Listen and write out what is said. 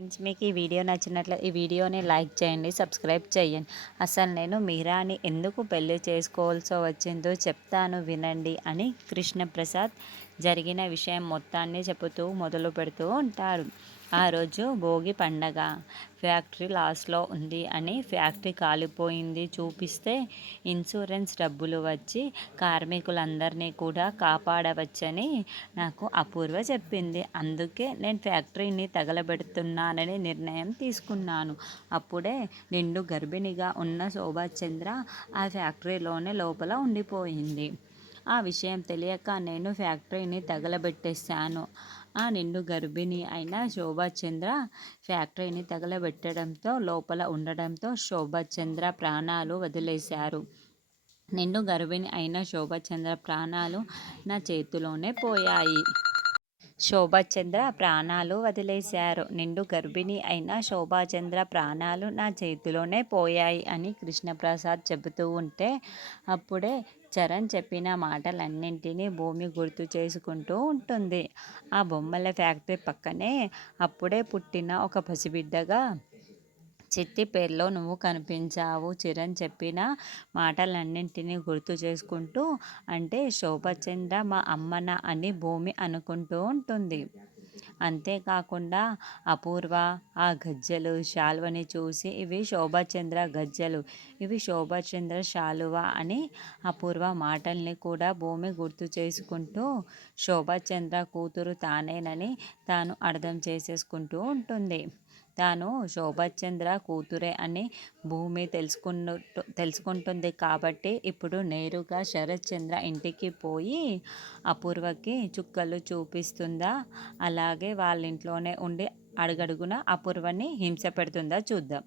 Friends, మీకు ఈ video నచ్చినట్లు ఈ వీడియోని లైక్ చేయండి, సబ్స్క్రైబ్ చేయండి. అసలు నేను మీరాని ఎందుకు పెళ్లి చేసుకోవాల్సి వచ్చిందో చెప్తాను వినండి అని కృష్ణప్రసాద్ జరిగిన విషయం మొత్తాన్ని చెబుతూ మొదలు పెడుతూ ఉంటాడు. ఆ రోజు భోగి పండగ. ఫ్యాక్టరీ లాస్లో ఉంది అని ఫ్యాక్టరీ కాలిపోయింది చూపిస్తే ఇన్సూరెన్స్ డబ్బులు వచ్చి కార్మికులందరినీ కూడా కాపాడవచ్చని నాకు అపూర్వ చెప్పింది. అందుకే నేను ఫ్యాక్టరీని తగలబెడుతున్నానని నిర్ణయం తీసుకున్నాను. అప్పుడే నిండు గర్భిణిగా ఉన్న శోభాచంద్ర ఆ ఫ్యాక్టరీలోనే లోపల ఉండిపోయింది. ఆ విషయం తెలియక నేను ఫ్యాక్టరీని తగలబెట్టేశాను. ఆ నిండు గర్భిణి అయిన శోభాచంద్ర ఫ్యాక్టరీని తగలబెట్టడంతో లోపల ఉండడంతో శోభాచంద్ర ప్రాణాలు వదిలేశారు. నిండు గర్భిణి అయిన శోభాచంద్ర ప్రాణాలు నా చేతిలోనే పోయాయి. శోభాచంద్ర ప్రాణాలు వదిలేశారు. నిండు గర్భిణి అయిన శోభాచంద్ర ప్రాణాలు నా చేతిలోనే పోయాయి అని కృష్ణప్రసాద్ చెబుతూ ఉంటే అప్పుడే చరణ్ చెప్పిన మాటలన్నింటినీ భూమి గుర్తు చేసుకుంటూ ఉంటుంది. ఆ బొమ్మల ఫ్యాక్టరీ పక్కనే అప్పుడే పుట్టిన ఒక పసిబిడ్డగా చిట్టి పేరులో నువ్వు కనిపించావు. చరణ్ చెప్పిన మాటలన్నింటినీ గుర్తు చేసుకుంటూ అంటే శోభాచంద్ర మా అమ్మన అని భూమి అనుకుంటూ ఉంటుంది. అంతేకాకుండా అపూర్వ ఆ గజ్జెలు శాలువని చూసి ఇవి శోభాచంద్ర గజ్జెలు, ఇవి శోభాచంద్ర శాలువ అని అపూర్వ మాటల్ని కూడా భూమి గుర్తు చేసుకుంటూ శోభాచంద్ర కూతురు తానేనని తాను అర్థం చేసేసుకుంటూ ఉంటుంది. తాను శోభాచంద్ర కూతురే అని భూమి తెలుసుకుంటుంది కాబట్టి ఇప్పుడు నేరుగా శరత్ చంద్ర ఇంటికి పోయి అపూర్వకి చుక్కలు చూపిస్తుందా, అలాగే వాళ్ళ ఇంట్లోనే ఉండి అడుగడుగున అపూర్వని హింస పెడుతుందా చూద్దాం.